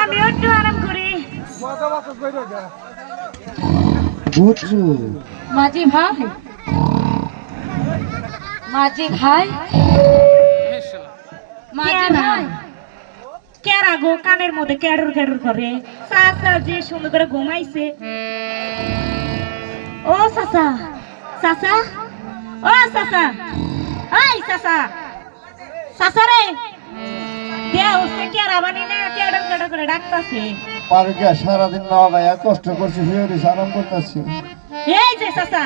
আমি একটু আরাম করি। মাঝি ভাই, মাঝি ভাই, মাঝি ভাই, কেরা গো কানের মধ্যে ক্যাডর ক্যাডর করে? চাচা যে সুন্দর করে ঘুমাইছে। ও চাচা, চাচা, ও চাচা, এই চাচা, চাচা রে, দেও সে কেরা বানি না ক্যাডর ক্যাডর করে ডাকতাছে। পারে সারাদিন না ভাইয়া কষ্ট করছি, আরাম করতেছি। এই যে চাচা,